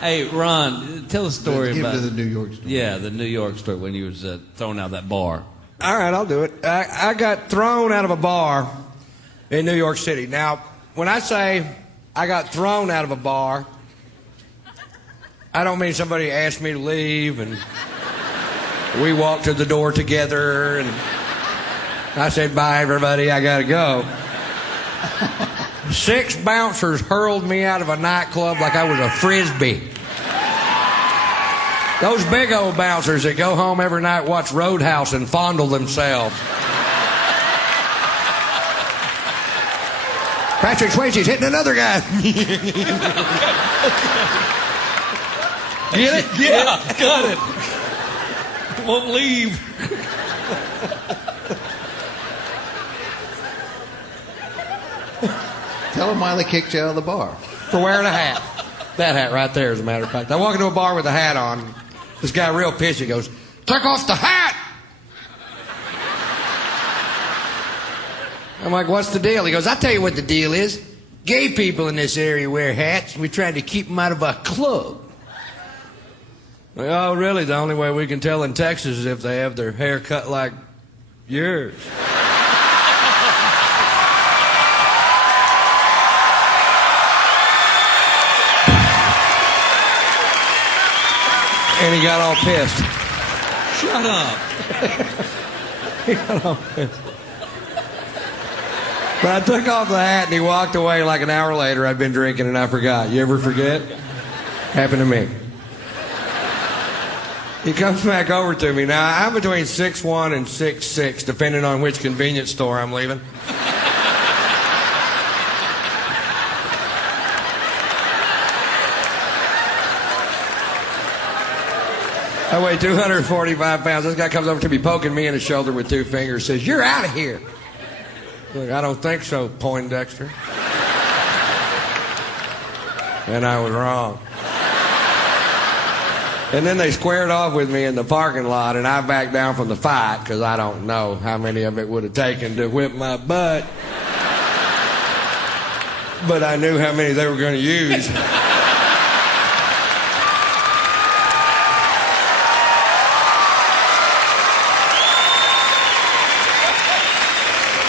Hey, Ron, tell a story Give about to the New York story. Yeah, the New York story when you was thrown out of that bar. All right, I'll do it. I got thrown out of a bar in New York City. Now, when I say I got thrown out of a bar, I don't mean somebody asked me to leave and we walked to the door together and I said, bye, everybody, I gotta go. 6 bouncers hurled me out of a nightclub like I was a Frisbee. Those big old bouncers that go home every night, watch Roadhouse, and fondle themselves. Patrick Swayze's hitting another guy. Get it? Yeah, got it. Won't leave. Tell them why they kicked you out of the bar. For wearing a hat. That hat right there, as a matter of fact. I walk into a bar with a hat on. This guy real pissy goes, take off the hat! I'm like, what's the deal? He goes, I'll tell you what the deal is. Gay people in this area wear hats. We tried to keep them out of our club. Like, oh, really? The only way we can tell in Texas is if they have their hair cut like yours. And he got all pissed. Shut up. He got all pissed. But I took off the hat and he walked away. Like an hour later, I'd been drinking and I forgot. You ever forget? Happened to me. He comes back over to me. Now, I'm between 6'1" and 6'6", depending on which convenience store I'm leaving. I weigh 245 pounds. This guy comes over to me, poking me in the shoulder with 2 fingers, says, you're out of here. Look, I don't think so, Poindexter. And I was wrong. And then they squared off with me in the parking lot, and I backed down from the fight because I don't know how many of it would have taken to whip my butt. But I knew how many they were going to use.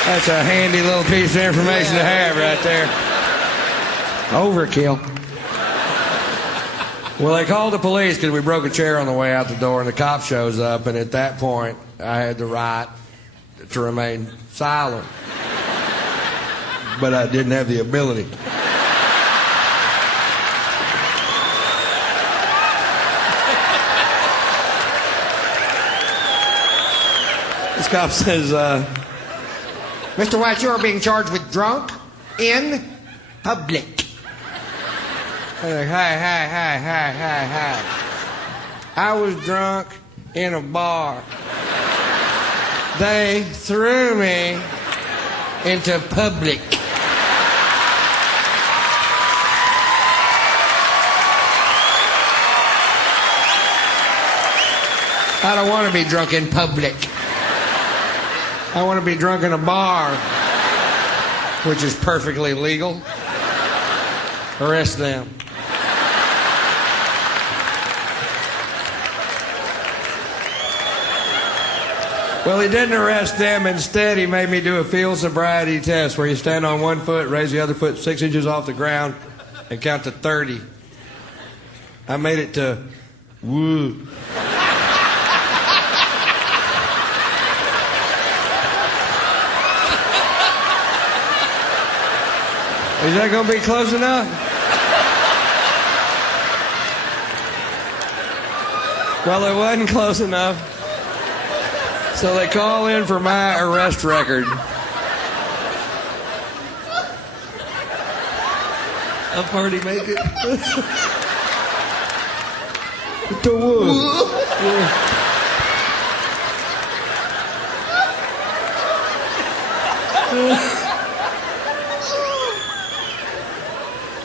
That's a handy little piece of information to have right there. Overkill. Well, they called the police because we broke a chair on the way out the door, and the cop shows up, and at that point, I had the right to remain silent. But I didn't have the ability. This cop says, Mr. White, you are being charged with drunk in public. I'm like, hi. I was drunk in a bar. They threw me into public. I don't want to be drunk in public. I want to be drunk in a bar, which is perfectly legal. Arrest them. Well, he didn't arrest them. Instead, he made me do a field sobriety test where you stand on one foot, raise the other foot 6 inches off the ground, and count to 30. I made it to woo. Is that going to be close enough? Well, it wasn't close enough. So they call in for my arrest record. A party make it. To woo.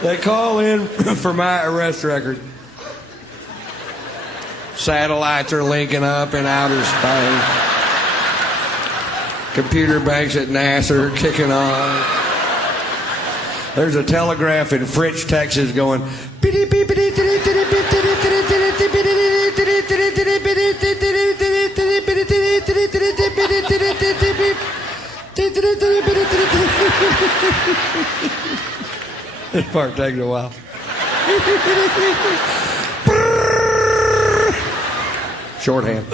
They call in for my arrest record. Satellites are linking up in outer space. Computer banks at NASA are kicking on. There's a telegraph in Fritch, Texas going. This part taking a while. Shorthand.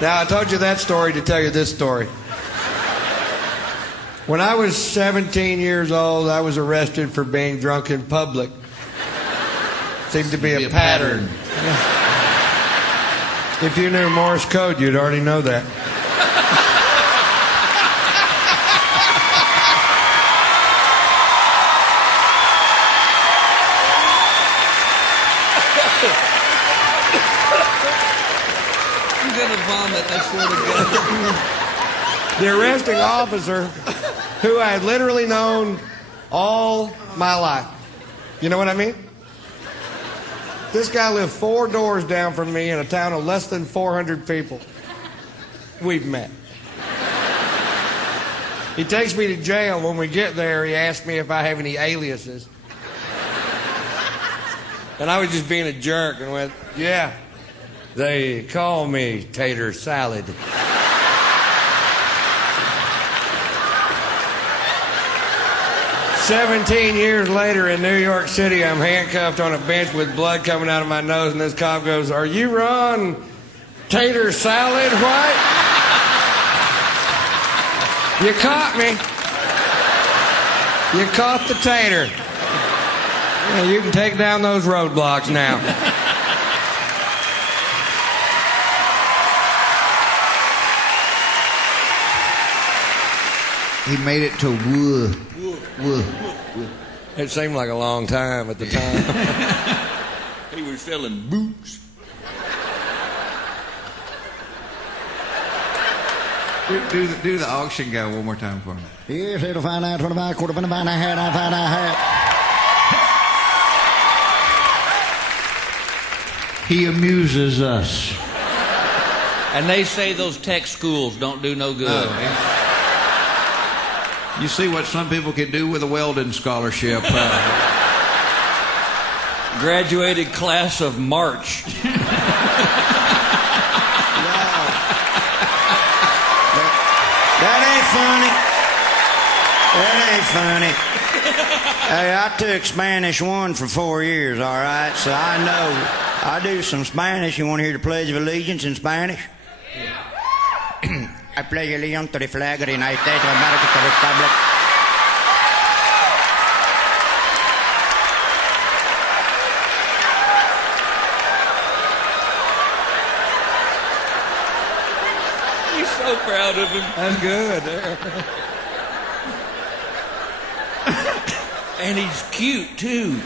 Now, I told you that story to tell you this story. When I was 17 years old, I was arrested for being drunk in public. Seemed to be a pattern. If you knew Morse code, you'd already know that. I'm gonna vomit, I swear to God. The arresting officer, who I had literally known all my life. You know what I mean? This guy lived 4 doors down from me in a town of less than 400 people. We've met. He takes me to jail. When we get there, he asks me if I have any aliases. And I was just being a jerk and went, yeah, they call me Tater Salad. "17 years later in New York City, I'm handcuffed on a bench with blood coming out of my nose, and this cop goes, "Are you Ron Tater Salad White?" You caught me. You caught the tater. Yeah, you can take down those roadblocks now. He made it to woo. Woo. It seemed like a long time at the time. He was selling boots. Do the auction guy one more time for me. Yes, it'll find out 25, quarter, 25, I had, I find I had. He amuses us. And they say those tech schools don't do no good. You see what some people can do with a welding scholarship. Graduated class of March. That ain't funny. Hey, I took Spanish 1 for 4 years, all right? So I know. I do some Spanish. You want to hear the Pledge of Allegiance in Spanish? Yeah. I pledge allegiance to the flag of the United States of America, to the republic. He's so proud of him. That's good. And he's cute, too.